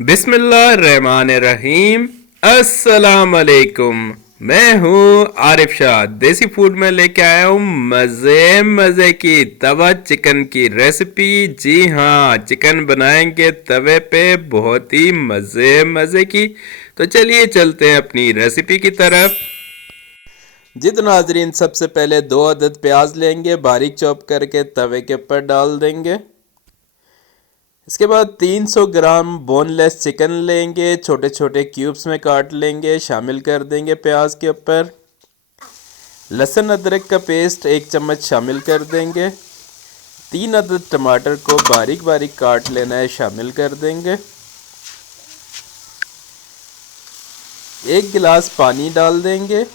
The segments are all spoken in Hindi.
बिस्मिल्लाहिर्रहमानिर्रहीम। अस्सलाम वालेकुम। मैं हूँ आरिफ शाह। देसी फूड में लेके आया हूँ मज़े मज़े की तवा चिकन की रेसिपी। जी हाँ, चिकन बनाएंगे तवे पे, बहुत ही मज़े मज़े की। तो चलिए चलते हैं अपनी रेसिपी की तरफ। जी तो नाजरीन, सबसे पहले 2 अदद प्याज लेंगे, बारीक चॉप करके तवे के ऊपर डाल देंगे। इसके बाद 300 ग्राम बोनलेस चिकन लेंगे, छोटे छोटे क्यूब्स में काट लेंगे, शामिल कर देंगे प्याज के ऊपर। लहसुन अदरक का पेस्ट 1 चम्मच शामिल कर देंगे। 3 अदद टमाटर को बारीक बारीक काट लेना है, शामिल कर देंगे। 1 गिलास पानी डाल देंगे।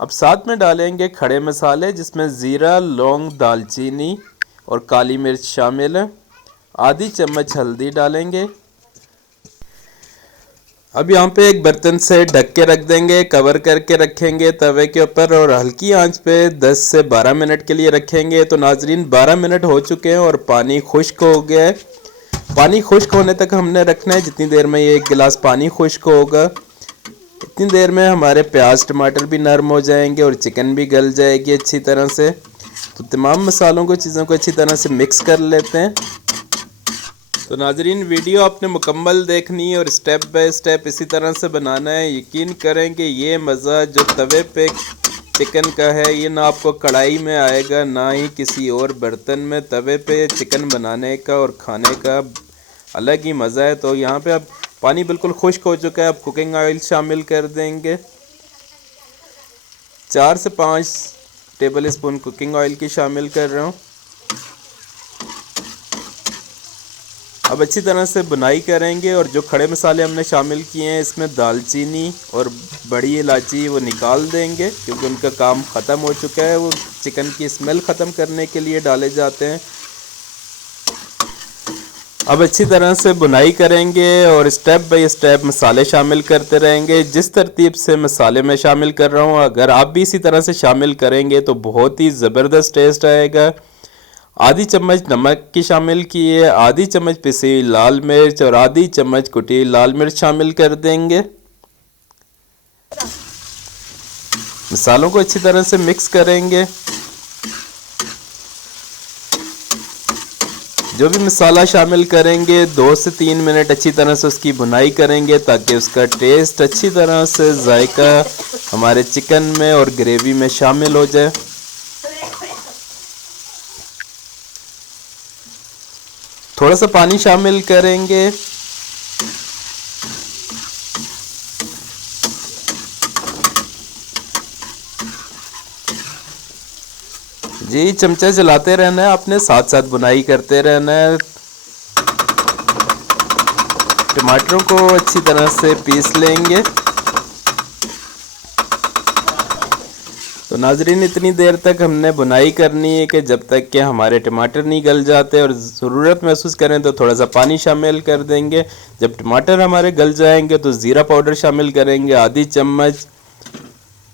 अब साथ में डालेंगे खड़े मसाले, जिसमें ज़ीरा, लौंग, दालचीनी और काली मिर्च शामिल है। आधी चम्मच हल्दी डालेंगे। अब यहाँ पे एक बर्तन से ढक के रख देंगे, कवर करके रखेंगे तवे के ऊपर और हल्की आंच पे 10 से 12 मिनट के लिए रखेंगे। तो नाजरीन 12 मिनट हो चुके हैं और पानी खुश्क हो गया है। पानी खुश्क होने तक हमने रखना है। जितनी देर में ये 1 गिलास पानी खुश्क होगा, इतनी देर में हमारे प्याज टमाटर भी नरम हो जाएंगे और चिकन भी गल जाएगी अच्छी तरह से। तो तमाम मसालों को, चीज़ों को अच्छी तरह से मिक्स कर लेते हैं। तो नाजरीन, वीडियो आपने मुकम्मल देखनी है और स्टेप बाय स्टेप इसी तरह से बनाना है। यकीन करें कि ये मज़ा जो तवे पे चिकन का है, ये ना आपको कढ़ाई में आएगा, ना ही किसी और बर्तन में। तवे पे चिकन बनाने का और खाने का अलग ही मज़ा है। तो यहाँ पे अब पानी बिल्कुल खुश्क हो चुका है। अब कुकिंग ऑयल शामिल कर देंगे। 4 से 5 टेबल स्पून कुकिंग ऑयल की शामिल कर रहा हूँ। अब अच्छी तरह से बुनाई करेंगे और जो खड़े मसाले हमने शामिल किए हैं, इसमें दालचीनी और बड़ी इलायची वो निकाल देंगे, क्योंकि उनका काम ख़त्म हो चुका है। वो चिकन की स्मेल ख़त्म करने के लिए डाले जाते हैं। अब अच्छी तरह से बुनाई करेंगे और स्टेप बाय स्टेप मसाले शामिल करते रहेंगे। जिस तरतीब से मसाले मैं शामिल कर रहा हूँ, अगर आप भी इसी तरह से शामिल करेंगे तो बहुत ही ज़बरदस्त टेस्ट आएगा। आधी चम्मच नमक की शामिल की है, आधी चम्मच पिसी लाल मिर्च और आधी चम्मच कुटी लाल मिर्च शामिल कर देंगे। मसालों को अच्छी तरह से मिक्स करेंगे। जो भी मसाला शामिल करेंगे, 2 से 3 मिनट अच्छी तरह से उसकी भुनाई करेंगे, ताकि उसका टेस्ट अच्छी तरह से, जायका हमारे चिकन में और ग्रेवी में शामिल हो जाए। थोड़ा सा पानी शामिल करेंगे। जी, चमचा चलाते रहना है, आपने साथ साथ बुनाई करते रहना है। टमाटरों को अच्छी तरह से पीस लेंगे। तो नाजरीन, इतनी देर तक हमने बुनाई करनी है कि जब तक कि हमारे टमाटर नहीं गल जाते, और ज़रूरत महसूस करें तो थोड़ा सा पानी शामिल कर देंगे। जब टमाटर हमारे गल जाएंगे तो ज़ीरा पाउडर शामिल करेंगे, आधी चम्मच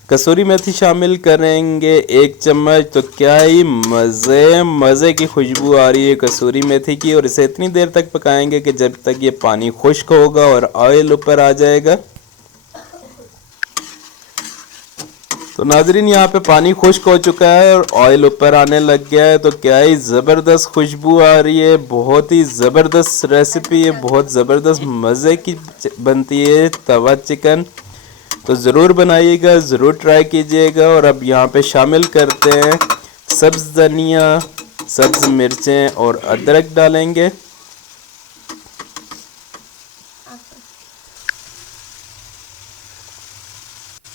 कसूरी मेथी शामिल करेंगे, 1 चम्मच। तो क्या ही मज़े की खुशबू आ रही है कसूरी मेथी की। और इसे इतनी देर तक पकाएंगे कि जब तक ये पानी खुश्क होगा और ऑयल ऊपर आ जाएगा। तो नाजरीन, यहाँ पे पानी खुश्क हो चुका है और ऑयल ऊपर आने लग गया है। तो क्या ही ज़बरदस्त खुशबू आ रही है। बहुत ही ज़बरदस्त रेसिपी है, बहुत ज़बरदस्त मज़े की बनती है तवा चिकन। तो ज़रूर बनाइएगा, ज़रूर ट्राई कीजिएगा। और अब यहाँ पे शामिल करते हैं सब्ज़ धनिया, सब्ज़ मिर्चें और अदरक डालेंगे।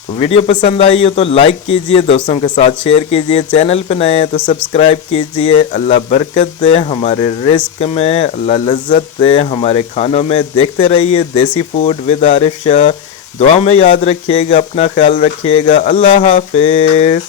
तो वीडियो पसंद आई हो तो लाइक कीजिए, दोस्तों के साथ शेयर कीजिए। चैनल पे नए हैं तो सब्सक्राइब कीजिए। अल्लाह बरकत दे हमारे रिस्क में, अल्लाह लज्जत दे हमारे खानों में। देखते रहिए देसी फूड विद आरिफ शाह। दुआ में याद रखिएगा, अपना ख्याल रखिएगा। अल्लाह हाफिज़।